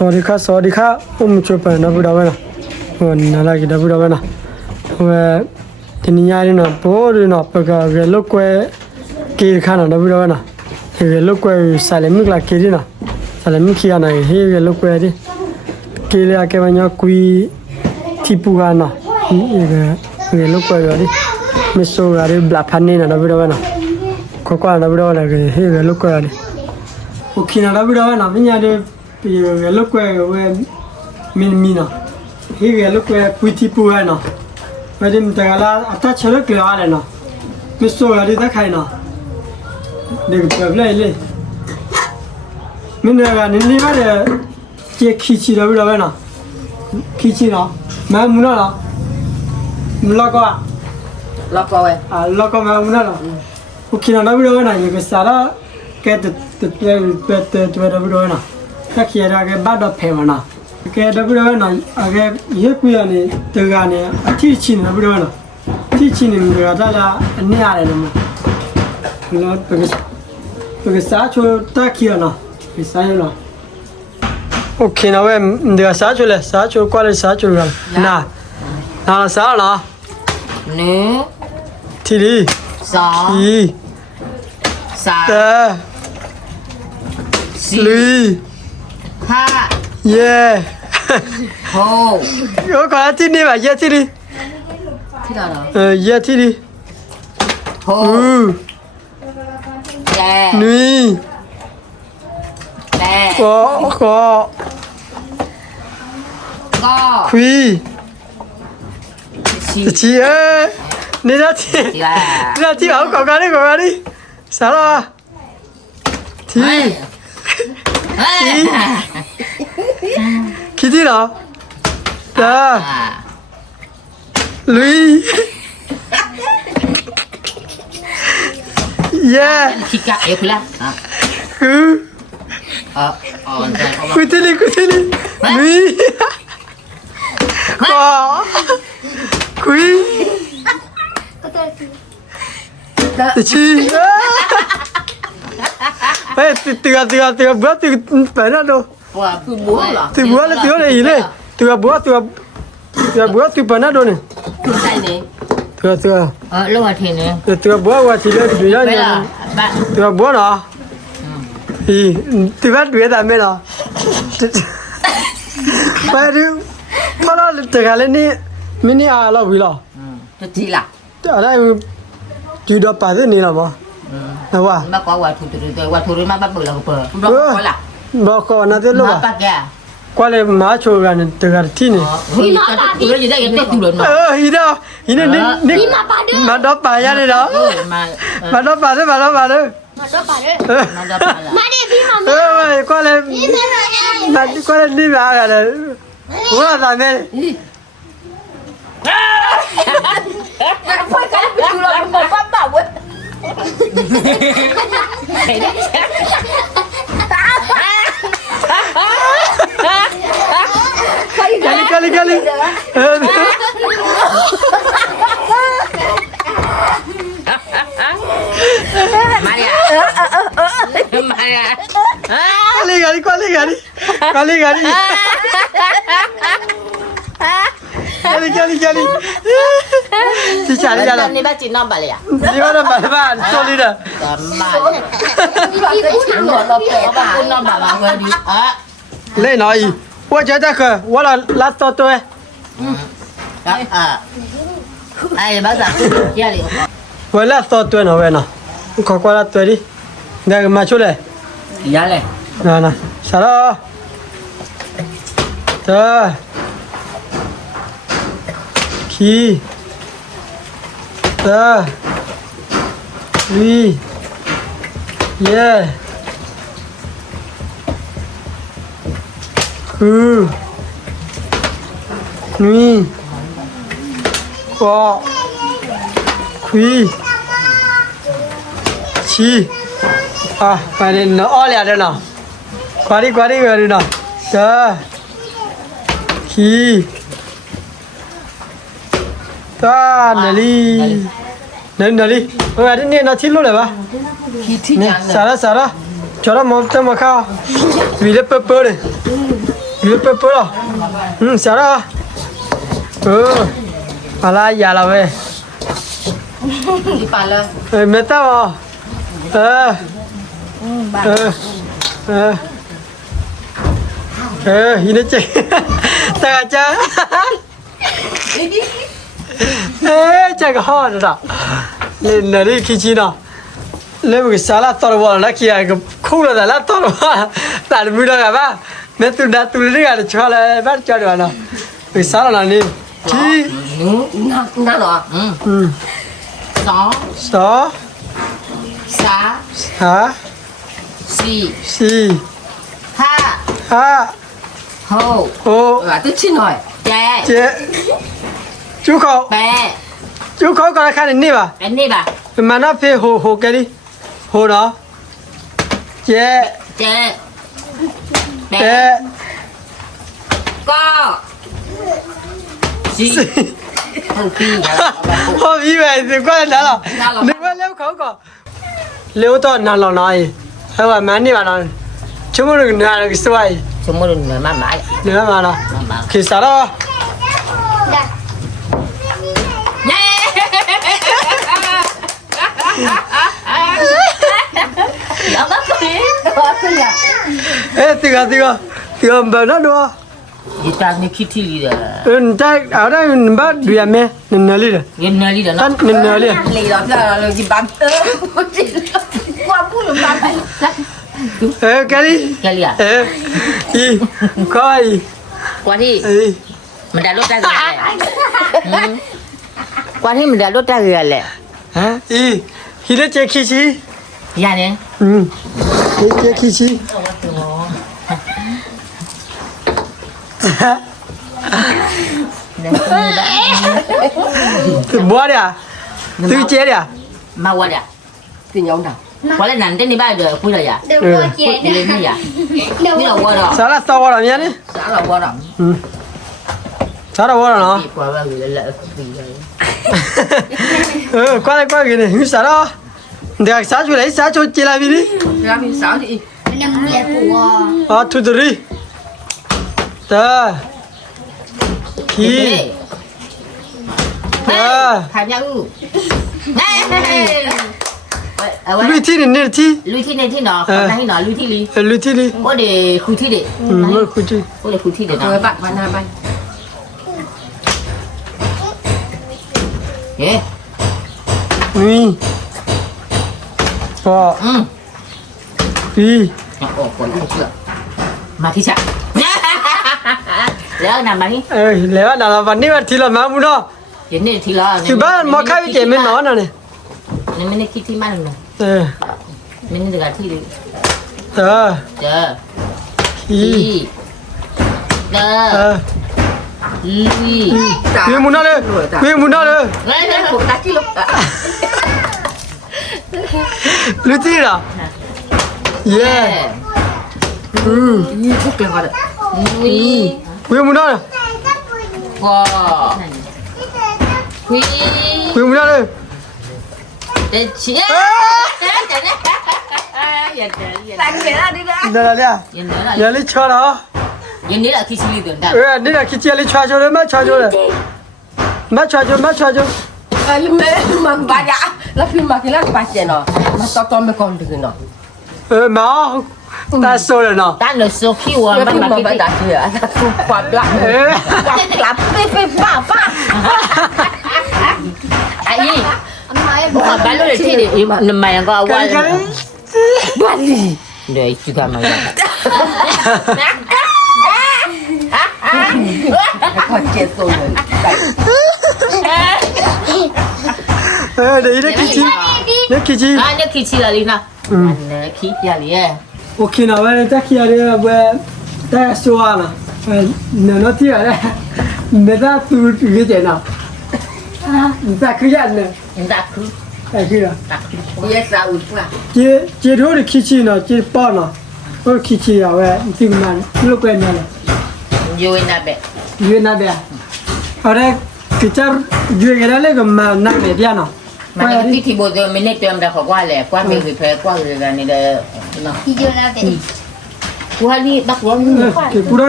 สวัสดีครับช่วยไปนะพูดเอาไว้นะวันนั้นอะไรกันนะพูดเอาไว้นะว่าทีนี้ยายนะพอดีนะเพราะก็เวลาคุยกี่ครั้งนะพูดเอาไว้นะเวลาคุยสายมิกลากี่ดีนะสายมิกขี้นะเวลาคุยดิกี่เลยอาเก็บไว้เนี่ยคุยที่พูดกันนะเวลาคุยอะไรมิสโซอะไรบลับพันนี่นะพูดเอาไว้นะข้อความนะพูดเอาไว้นะเวลาคุยอะไรโอเคนะพูดเอาไว้นะไม่ยากเลยเวลาคุยว่ามีนะเวลาคุยคุยที่พูดกันนะไม่ได้มันแต่ละอัตราเฉลี่ยเกลี่ยอะไรนะมิสโซอะไรได้ใครนะเด็กแบบเลยมันเนี่ยกันนี่ว่าเด็กเจ๊ขี้ชีเราไม่รู้นะขี้ชีนะแม่มุนนะมุนล็อกก็เว้ยล็อกก็แม่มุนนะโอเคนะเราไม่รู้นะยังก็สาระแกตัวเราไม่รู้นะถ้าขี้อะไรก็บ้าดอกเพลนะแกเราไม่รู้นะแกยี่คุยอันนี้ตัวกันเนี่ยที่ชินเราไม่รู้นะที่ชินมันก็ได้ละนี่อะไรนะมันแล้วเพราะสาชูตาขี้นะสาชูนะโอเคนะเว้ยเดี๋ยวสาชูเลยสาชูก็เลยสาชูกันน่ะสาละหนึ่งทีดีสองสามสี่ห้าเย่หกโอ้ก่อนที่นี่ป่ะเย่ที่ดีที่ไหนเหรอเย่ที่ดีหกเจ็ดนี่แปดก็คุยชี้นี่นะที่เอาก่อนดิสาระที่คิดที่เหรอจ้าลุยเย่คิดกะเอฟละคือคุยที่นี่ลุยก็คุยชี้เฮ้ยตีบัวไปนะดูตีบัวเลยอีเลยตีบัวไปนะดูเนี่ยใช่เนี่ยลูกอาทิตย์เนี่ยตีบัวว่าทีเลยดูยังเนี่ยตีบัวเนาะตีบัวดูยังไม่เนาะไปดูพอเราตีกันเลยนี่มินิอาเราวิลาทีละอะไรจีดปาร์นี่ละมั้งนะว่ามาก็ว่าทุเรศมาแบบเราเปิดบอกก่อนนะเดี๋ยวลูกก็เลยมาโชว์กันตีกันที่นี่ทุเรศจะได้ยังได้ทุเรศมาฮีนี่มาดอปปายันเลยเนาะมาดอปปาเลยมาดิพี่มาก็เลยนี่มากันเลยหัวตาเนี่ยไฟกันไปทุเรศมันบ้าบ้าเว้ยKali. Maria. Kali. Cari jalan. Ni baca nombor ya. Di mana bahan? Solid dah. Nombor apa di? Lei nói. 我觉得可我了拉到对。哎，马上家里。我拉到对那边呢，快快拉对的，那个马出来。家里。那，啥了？这，起，这，oui，耶。นี่ก็คุยชี้ไปเดินอ้อเลยเดินนะกวาดเลยนะเจ้าขี้ตาเนลี่เอออันนี้น่าชิลเลยปะนี่สาระจอดมองเต็มมาข้าววีเล็บเปิดเลย你不了，下了，好了，压了喂，你把了，没到啊，ini cek, tak aja, cek hot dah, nari kicina, lepas salah taruh nak kia, cool dah lah taruh, tak mudah apa, metu dah tulis ada cuala, ber cuala mana, salah ni, ti, na rồi, sáu, sa, sáu, xì, ha, hô, và tôi xin hỏi, chè, chú khẩu, bè, chú khẩu còn khai đến đi bà, bè đi bà, mà nó phê hồ cái đi, hồ đó, chè, bè, co, xì, thằng phi, hôm ý vậy thì có lần đó là, đừng có léo khẩu còn, léo to nàn lò nói, hay là mán đi bà nói, chúng mình đừng nàn được xoay. chúng mình đừng mà mãi, Nữa mà nó. Khi sao đó? Ê, tiga benar doa. kita ni kiti dia, Entah ada yang buat dua me, nali dah. yang nali dah, Kan nali. nali dah, lagi banter, gua pun banter. Kali. Kali à? I, coi. Qua thi, I. mình đã lốt ra rồi lẹ. Qua thi mình đã lốt ra rồi lẹ. Hả? I. Hina cek kisi. Dạ nè. Cek kisi. Buat dia. Tu cek dia. Mau qua đã. Thì nhau nào. Qua lên nằm trên đi ba giờ khui rồi dạ. Đừng có chè Khui lên đi dạ. Đừng Biết là có qua rồi. Salah tahu orang ni ni. Xã là qua rồi. Salah orang no. Đi qua ba người lại lại vì rồi. Qua gini. Ini salah. Dia satu lagi satu cila bini. Ra vì sáu thì Đừng có của Tu duri. Ta. Ki. Ta. thả nhau. Này. Lui thi ni thi. Lui thi này thi nọ, còn này nọ lui thi đi. Lui thi đi. Có để khui thi để. Mau kuci. Có để khui thi để nào. Rồi bạn nào bay. Yeah. Ni. Có. Đi. Ồ, còn không chưa. Mà thi chậm. Lỡ nằm đi. Lewat dalam pani berarti lah mamu no. Đến đây thì lo. Tiba mau kau je men no nè. Nên mình khi thi mà rồi. Mình được thi đi. Chờ. Thi. Đơ. Lui. Kuih muna le. Kuih muna le. Lấy cuộc đá cái lúc. Lui thi lah. Yeah. Như phút là gọi được. Lui. Kuih muna le. Wow. Quy. Kuih muna le. Để chị. Tặng cái ra đi ra. Dah lah. Yên nữa là. Ya li chua lah. Yên nữa là khi xử lý tưởng đạt. Ni dah kecil li chua chua le, mak chua chua le. Mak chua chua. Nhưng mà bà đã là phim mà cái là bà trẻ nó mà tao mới còn được nó Mau. Ta số le no. Ta là số khi cái mà phim mà cái bà đã chưa ăn không quả lắm quả lắm phê bà ai Anh nói bukan balu le thi để mày yang kau awal. bali Deh juga mày. còn trẻ rồi Dah ini kecil. Ni kecil. Ah, ni kecil lah Lina. Ni kecil lah ya. Okay na, vậy ta kia đi về ta xóa na, nó thì là người ta tu cái gì nào, người ta cứ nhận này, Enggak aku. cái gì đó, bây giờ ủi qua chế độ thì khi chi nó chế bao nó, có khi chi à vậy, thì mà lúc quen nhau, Yo na be. duyên na bè, ở đây cái char duyên cái đó lấy cái mà nặng để bia nó, Mana ni ti bo de minit tu am dah kau le. Kau ambil repair kau le ni dah. No. Video là vậy Gua ni bak gua ni. กูได้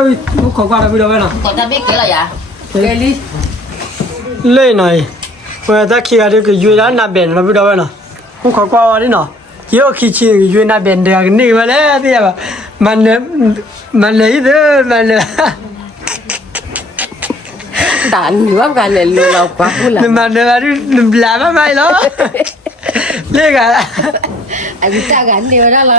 ขอกว่าพี่ดาวนะ Kau tak fikir lah ya. Kali เล่นหน่อยเวลาตะขี้อะไรก็อยู่ด้านหน้าเบนเราพี่ดาวนะกูขอกว่าวันนี้เนาะเยอะขี้ชี้อยู่หน้าเบนเดียวกันนี่มาแล้วที่แบบมันเลยเด้อมันเลย Dan juga kan lu apa pula. มันเลยมันบลาไม่หรอเล่นกัน Aku tak kan dia dah lah.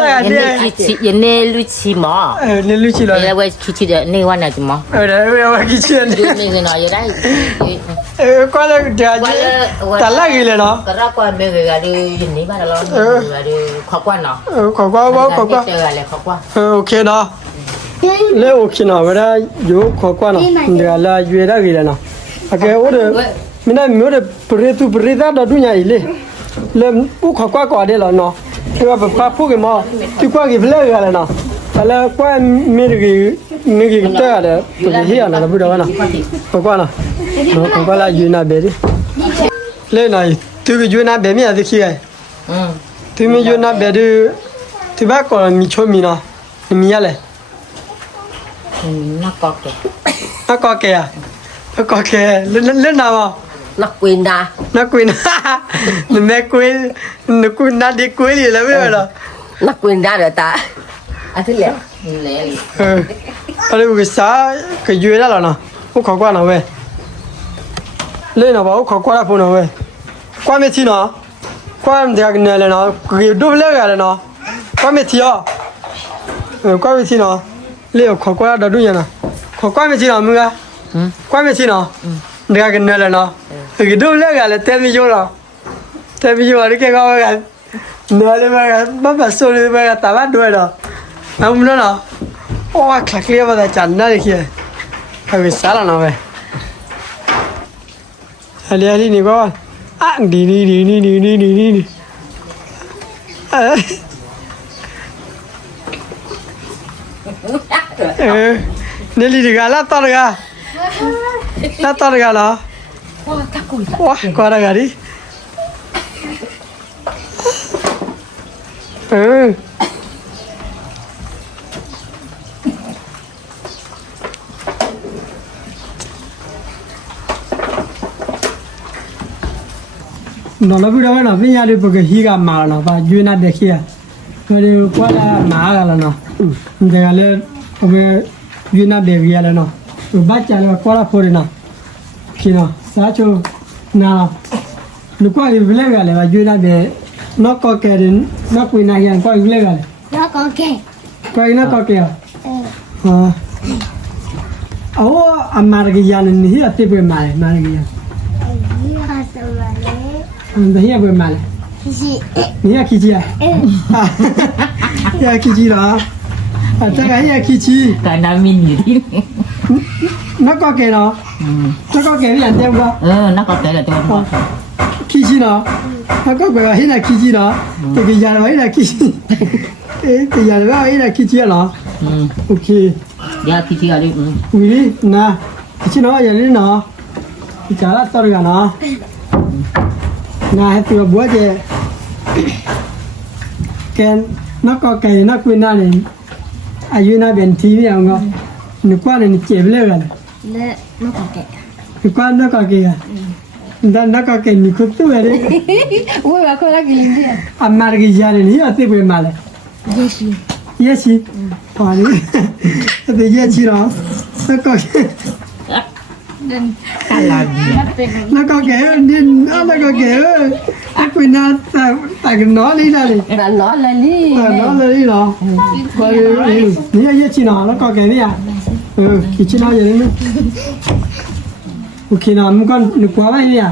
Yang ni lucu mah. นี่ลูกชิล Yang gua kecil dah ni warna tu mah. เดี๋ยวว่าขี้ชี้นี่ Dia ni kena ya dah. ก็เลยเดี๋ยวแต่ละกี่เลยเนาะ Kerana kau ambil ada ni mana lah. Ada khakuan lah. ขอกว่าขอกว่า Kita ada khakuan. โอเคเนาะเล่โอเคเนาะเวลาอยู่ขอกว่าเนาะเดี๋ยวละอยู่ได้กี่เลยเนาะโอเคโอ้เดี๋ยวมิน่ามีโอ้เดี๋ยวปริตุปริตาดอดุญาอีเลยเริ่มผู้ขอกว่าก่อนเดี๋ยวเนาะที่ว่าแบบป้าพูดกันมาที่กว่ากี่เพลย์กันเลยเนาะแล้วกว่ามีกี่เตอร์เดี๋ยวตัวเฮียนะพูดเอาเนาะขอกว่าเนาะขอกว่าละอยู่น่าเบรีเล่หน่อยตัวก็อยู่น่าเบมีอะไรขี้ไงตัวมีอยู่น่าเบรีที่บ้านก่อนมีชมมีเนาะมีอะไร Nak kau ke? นักกอแกอ่ะนักกอแกเล่นน้ำอ่ะ Nak kuin dah. นักกุยนะแม่กุยนักกุยนัดดีกุยเลยไม่เหรอ Nak kuin dah dah tak. Ada lihat. Lel. อะไรกูสาก็ยืดได้แล้วนะกูขอกว่าหน่อยเว้ยเล่นนะบ่กูขอกว่าพูดหน่อยเว้ยกว่าไม่ทีเนาะกว่ามันเดี๋ยวกันเลยเนาะกูดูเลิกกันเลยเนาะกว่าไม่ทีอ่ะกว่าไม่ทีเนาะเลี้ยวขอกว่าดอดุยังนะขอกว่าไม่ทีเนาะมึงอ่ะกว่าไม่ทีเนาะเดี๋ยวกันเลยเนาะกูดูเลิกกันเลยเต็มไปอยู่เนาะเต็มไปอยู่อะไรกันก็กันเนื้อเลยมันแบบสู้เลยมันแต่ว่าด้วยเนาะเอามึงเนาะโอ้คลักเลี้ยมาแต่จันนั่นเลยเขาไปสารนะเว้ยอะไรนี่ก็อ่ะดีนี่ลีดีกันแล้วต่อเลยกันแล้วต่อเลยกันเหรอ Wah, takut. ว้าก็อะไรกันดินอนแล้วพี่เราไม่นอนพี่ยาดูปกติก็มาแล้วป่ะยูน่าเด็กเฮียก็ดูกว่าละมาแล้วเนาะเดี๋ยวเลยเอาไปยูน่าเบบี้แล้วเนาะบ้านจ่ายแล้วก็ละพอดีเนาะคิดเนาะสาธุนะลูกก็อยู่เรื่อยๆเลยว่ายูน่าเบนกก็แก่ดินนกวินายันก็อยู่เรื่อยๆเลย Nó có kè. ก็อีน่าก็แก่ Ừ. อ๋ออามาร์กิยานี่เฮียติดไปมาเลยมาร์กิยา Hả sao mà lấy. เฮียไปมาเลย Cái gì? นี่ขี้จีอ่ะยาขี้จีเหรอแต่ก็ยาขี้จี Kerana min ni. นักก็แก่เนาะนักก็แก่ไม่ยันเต็มก็ Nak kau tak ada tu. ขี้จีเนาะนักก็แก่ให้น่ะขี้จีเนาะแต่ก็ยาไว้น่ะขี้จีแต่ยาไว้น่ะขี้จีเหรอโอเค Dia kecil ada. อุ้ยนะขี้จีเนาะอย่าเล่นเนาะจะละต่อกันเนาะนะให้ตัวบัวเจแกนักก็แก่นักวินาเนี่ยอายุน่าเป็นทีนี่เอาก็นึกว่าเนี่ยเจ็บเลยกัน Lệ, nó có kè. นึกว่านักก็แก่danนักก็แก่นี่คุดตัวเลย Woi, aku lagi dia. อามาร์กิยานี่อาติเปมาเลย Yes. เยชิพอดีแต่เยชิเนาะนักก็แก่ Kalah. นักก็แก่ดินนักก็แก่นักวินาแต่กันน้อนี่ได้เลย Dah nak lah ni. น้อเลยเนาะพอดีนี่เยชิเนาะนักก็แก่เนี่ยคิดชิเนาะอย่างนี้โอเคเนาะมึงก็นึกว่าไว้เนี่ย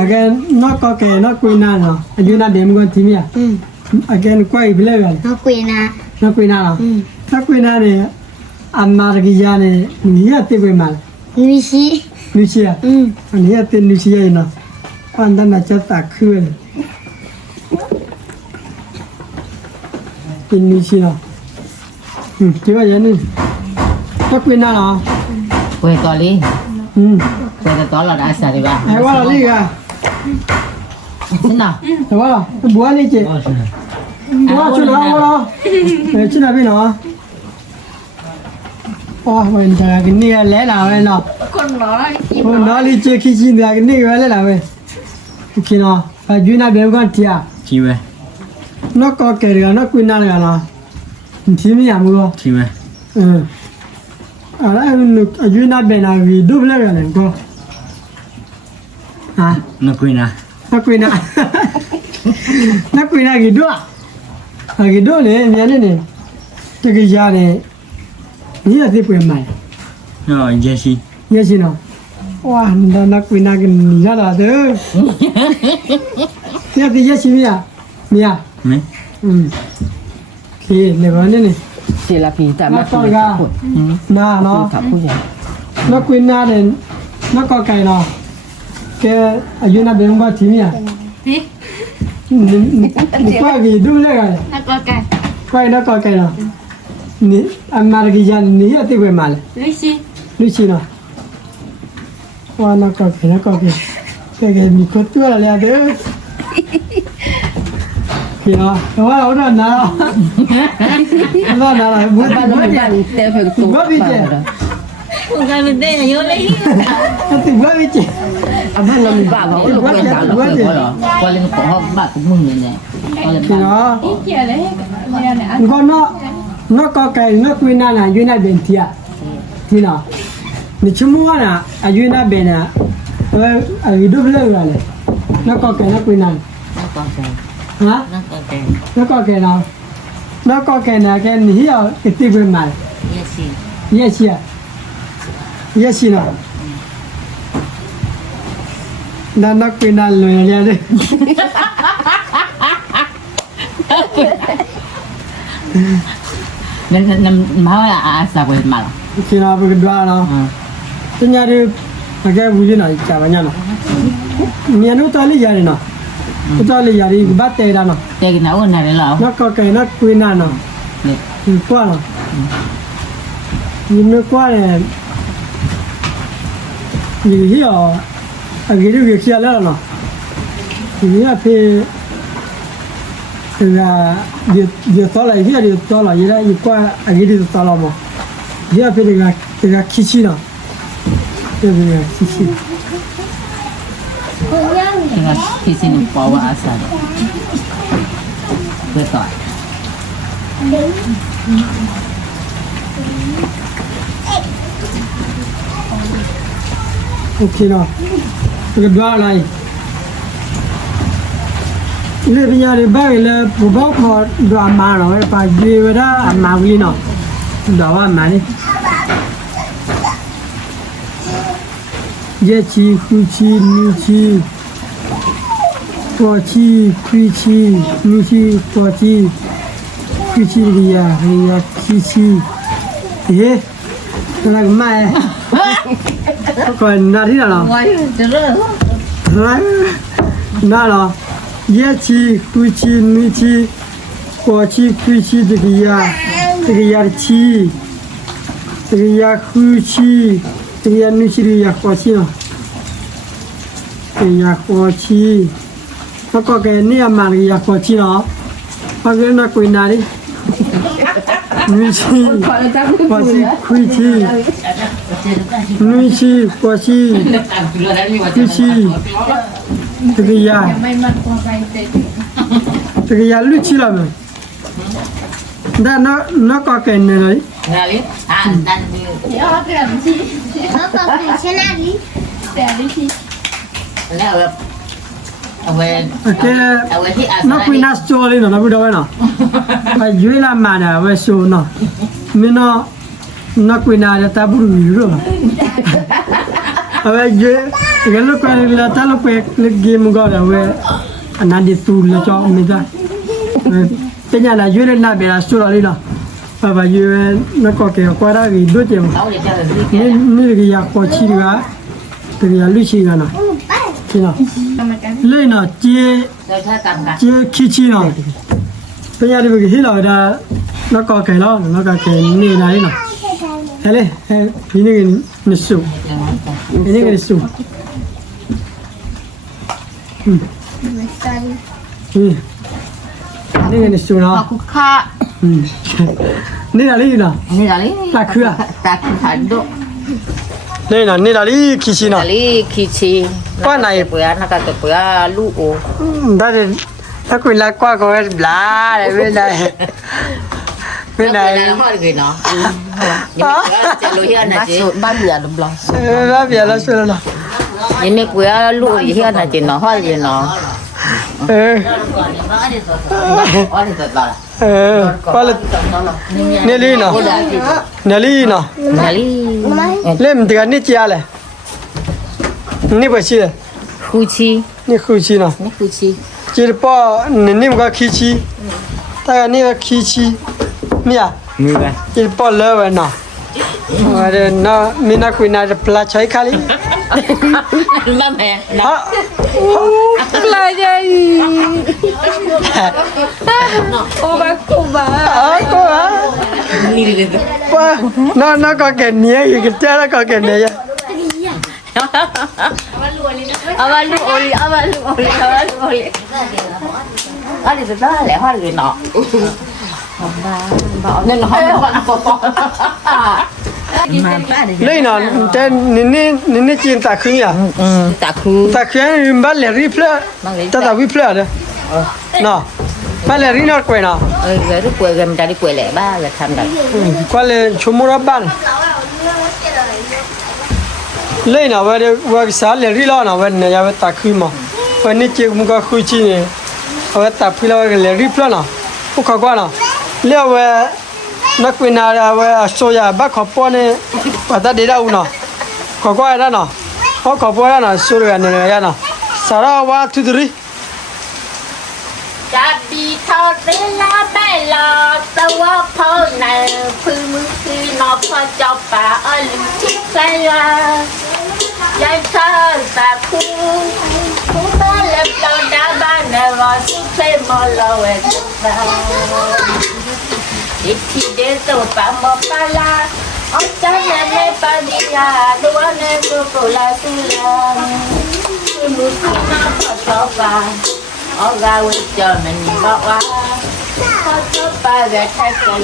again นักก็แก่นักวินาเนาะอายุน่าเดิมก็ทีเนี่ย again ก็อีกเลยกัน Nó quyền à. นักวินาเนาะนักวินาเนี่ยอามาร์กิยาเนี่ยนี่อาติเปมา Nuôi xí. นิเชียอันนี้เป็นนิเชียเนาะวันนั้นอาจจะตักขึ้นเป็นนิเชียที่ว่าอย่างนี้นักวินาเนาะ Kue kali. อืม Kue kau lah dah asal dia. ไอ้ว่าอะไรกัน Senang. แต่ว่าบัวนี่เจ๊哇，去哪了？哎，去哪边了？哇，我你这个你来哪位了？ คนรอแล้วกิน 我哪里接起进的？你来哪位？去哪？啊，去那边看天啊？ ကြီးပဲ 那搞给的，那归哪里了？你听没见过？ ကြီးပဲ 嗯。啊，那去那边那个都不来个人过。啊？ နကွေးနာ 那归哪？那归哪个多？那个多呢？免的呢？这个家呢？你也得不买。 ဟောရက်ရှိ 也行了，哇，那归那个你那的，那个也行没呀？没呀？ မင်း 嗯，可以，那个呢？ เจลาพีแต่มา 那搞个，那 ขับผู้ใหญ่ 那归那的，那搞改了，给阿姨那边我听没呀？你快给都那个， แล้วก็ไก่ 快那搞改了，你俺妈那个家你也得会买了， ลิชิ 你去了，哇，那搞改那搞改，这个你可多了俩的。พี่เนาะแต่ว่าเราได้นะเราได้นะบุญ บ้าน บุ เรา ญ บ้านเต็มไปกับตัว คุณกายเป็นเต้เยอะเลย ติบุญวิจิ บ้านเรามีบ้านเขาลูกเป็นบ้านเรา ก็เหรอก็เลยขอเขาบ้านของมึงเนี่ยก็เลย พี่เนาะ เกี่ยวเลยเนี่ย ก็เนาะเนาะก็ไกลเนาะคุยน่ะอยู่ในเบนเทียพี่เนาะนี่ชั่วโมงน่ะอายุน่ะเบนน่ะอายุดูเลยว่าเลยเนาะก็ไกลเนาะคุยน่ะ นั่งกองแก ฮะ นั่งกองแก เนาะก็ไกลเนาะเนาะก็ไกลน่ะแกนี่อ่ะติบุญมา เยสิ เยสิอ่ะเยสิเนาะนั่นนักคุยน่ะเลยเลย นั่นมาว่าอาสาเวทมาละ พี่น้าไปกันด้วยเนาะทีนี้เดี๋ยวแกบุญหน่อยจ้าวันนี้เนาะเนี่ยนู้นตัวนี้ยาริเนาะตัวนี้ยาริบัตเตอร์เนาะ เด็กหนาวนั่นเลยเหรอ นักก็แกนักคุยน่ะเนาะ เนี่ย ยิ่งกว่าเนาะยิ่งกว่าเนี่ยยิ่งเหี้ยอ่ะกี่ดูกี่เสียแล้วเนาะยิ่งอ่ะพี่เดี๋ยวต่อเลยเดี๋ยวต่อเลยยังไงยิ่งกว่าอ่ะกี่ดูต่อละมั้งเดี๋ยวพี่เดี๋ยวคิดชิเนาะเดี๋ยวคิดชิ dengan kisi ni bawa asal betul โอเคเนาะก็ดูอะไรเลยพี่ยาเลยบ้านเลยผู้บ่าวพอดูอามาเนาะไปดูเวลาอามาวิเนาะดูว่ามานี่เยชีคุชีมิชีปอชีคุชีมิชีปอชีคุชีเรียคิชีเฮ้อะไรกันมาก่อนนาที่nào wah terus那了，夜气、灰气、米气、火气、灰气这个呀的气，这个呀灰气，这个呀米气的呀火气了，这个呀火气，那个给你呀买的呀火气了，那个那贵哪里？米气、火气、灰气。米气、火气、灰气，这个呀，这个呀，绿气了没？那个给你了， ngali ah dan di แล้วก็ไก่ชนะดิแต่ลิชิ แล้วawe 给 awe hi 那贵那store里呢，那不知道呢，啊，原来买的我收呢，没呢，那贵那的他不如了。अब ये गलो को लता लो पे गेम गो रे ना दि तू ले चो मेजा ते nya ना युरे ना बे सो ला ली ना अब ये न को के को रा gi do che tahu dia jalan ni ni gi ya ko chi ga te ya lu chi ga na chi na le na che dah saya tambah che chi chi na te nya ri gi hi lo da न को ke lo न ko ke ni na ni na hele he ni ni su ini kan isu. นี่นี่สูนะ คุกค่า นี่อะไรนะ นี่อะไร ตาคือ ตาคือหันดุ นี่นะนี่อะไรขี้ชีนะ ali kici puya nak kata puya lu o ได้เลยถ้าคุณรักกว่าก็ไม่บลาเลยไม่ได้ไม่ได้ la hot ke no ni celo hian na je Masuk ban ya lu blang. แล้วเบียร์แล้วช่วยแล้ว ni me puya lu hian na je no hot je no เออ oli to la เออก็เลยเนี่ยลีนะเนี่ยลีนะ ali เล่มเดือนนี่เจียเลยนี่ไปชีเลย kuci นี่คือชีนะ ni kuci จีบป้อนี่มันก็ขี้ชีแต่อันนี้ก็ขี้ชีเนี่ย Ni kan. จีบป้อเลิกเลยนะว่าเดี๋ยวน่ะมีนักวินาจะปลาใช้ขาลี mama ฮะ Pelajari. Orang kuba. ก็ฮะ ni gitu ว่าน้าก็แก่เนี้ยอีกเจ้าแล้วก็แก่เนี้ย abalu oli ali to la le hot ke no nên nó hot nó hot mà ba de เลยนะแต่นี่จีนตาขึ้นอ่ะ ta khu ตาขึ้นบ้านเลยรีเพลแต่ตาวิเพลเด้อเนาะบ้านเลยรีนอดกว่านะ rồi cái quầy gần ra đi quầy lẻ ba là tham đấy กว่าเลยชั่วโมงละบ้านเลยนะว่าสาเลยรีล้อนะว่าเนี่ยว่าตาขึ้นมาวันนี้เจ้ามุกคุยจีเนี่ยว่าตาพิลาว่าเลยรีเพลนะพวกเขากว่านะเลี้ยวว่านักวินาว่าโซยาบักขอบป้อนเนี่ยว่าตาเดียวนะเขากว่าได้นะเขาขอบป้อนนะโซยาเนี่ยนะสาระว่าทุดรี จะดีเท่าเวลาไม่หลอกแต่ว่าพอในพื้นมือคือนอพอเจ้าป่าอลิทิพย์ยายเธอแต่คู่บ้านเล็บเราหน้าบ้านในรอสุดเพลมอลเวทดิที่เดโซปามอปาลาอ๋อจันในปาดิยาดัวในกุกุลาสุลาพื้นมือคือนอพอเจ้าป่าOga with your many but why? How to buy the type of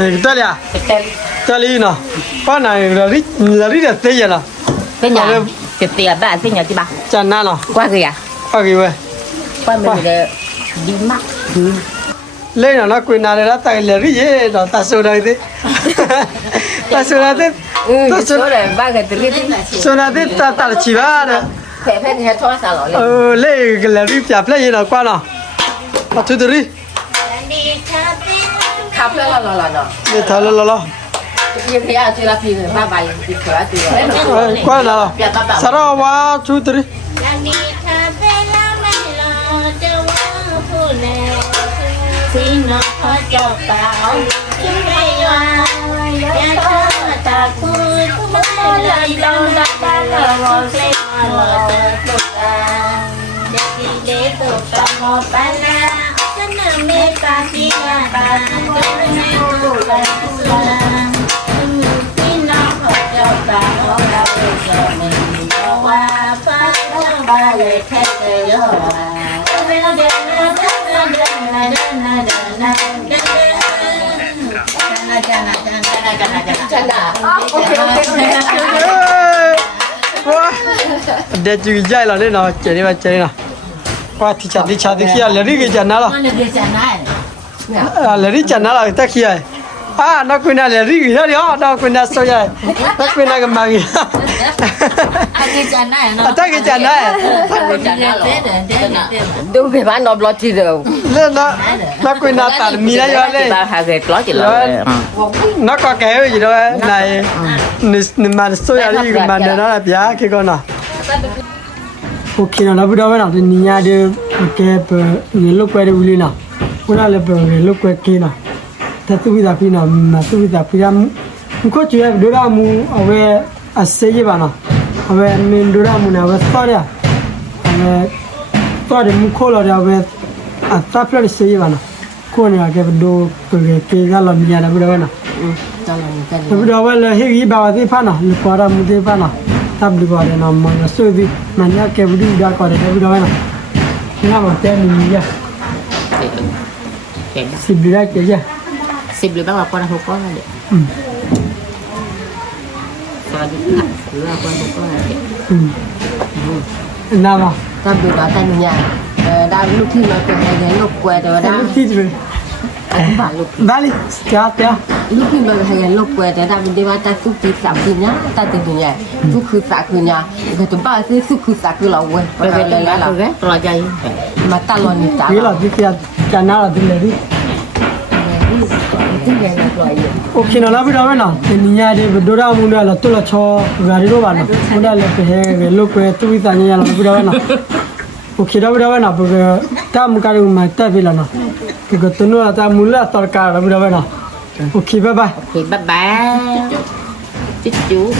Italia, Italia, pana la rida tella la. Cái nhà cái tiệm bạn cái nhà chị bà Channa no. qua kìa Qua kìa. qua mình để đi mắt Lên nó quên nào đó tại là rida đó ta số đây thế. Ta số đây thế. Ta số này ba cái tiền số đây thế ta là chỉ ba đó. phải phải nghe thôi sao rồi lên cái là rida play nó qua nào. Ta thu đi. Khắp lên là nó. Để thở lo. Yêu thì à, chỉ là phi ba bài thì khởi thì. Qua nào. Sara wa thu đi. Để chịu dai là đấy nó chạy đi mà chạy nào qua thì chặt thì kia lấy cái chặt nào lấy chặt nào là ta kia à nó quên là lấy cái đó đó nó quên là sao vậy nó quên là cái mang ta cái chả này Đâu phải bán nó lo chi đâu. nên nó quên nó tạt mì đấy rồi đấy ba hai cái lót chỉ là nó có cái gì đâu này mà xôi ở đây mà để nó là bia cái con nào ok nào bây giờ nào thì nhà đi cái người lúc quay đi uli nào bữa nào là người lúc quay kia nàoถ้าตู้วิตาพี่น่ะมาตู้วิตาพี่ยังก็ช่วยดูรามูเอาไว้อาศัยบ้านน่ะเอาไว้มินดูรามูน่ะเอาไว้ต่อเนี่ยเอาไว้ต่อเดี๋ยวมุขโลเดี๋ยวเอาไว้อาตาเพลย์เสียบ้านน่ะคนเนี่ยแกไปดูเปิดเกย์กันแล้วมีอะไรบุดาน่ะ Cho là cái บุดาว่าเลยเฮ้ยบ่าวที่ผ่านน่ะลูกว่ามุดที่ผ่านน่ะทับดีกว่าเนี่ยน่ะมันสวยดีมันเนี่ยแกบุดาก็ได้บุดาน่ะนี่มันเต็มมีอ่ะ cái สิบดีได้เจ๊ xịp được bác là con không có là được อืม con là con không có là được อืมน่าบ่ ta bị đó ta nhà. Đang lúc khi mà cái này lúc quay rồi แต่ đang ที่จะ không phải lúc Vale, ya. lúc khi mà cái lúc quay rồi đang đi vào ta cứ bị sạc kia nhá ta từ nhà cứ khứ sạc kia nhá cái tụi ba sẽ khứ sạc kia là quay bây giờ là lo dây mà ta lo như ta Vì là cái cha nào là cái gì? cái này là loại gì Ok nó là bây giờ nào, thì nhà đi bây giờ muốn là tôi là cho gari đồ vào nào, muốn là cái lúc cái tôi biết nhà là bây giờ nào. Ok đó bây giờ nào, bây giờ ta muốn cái mà ta về là nào, cái tôi nói là ta muốn là tao cả là bây giờ nào. Ok bye bye. thì bye bye chúc chú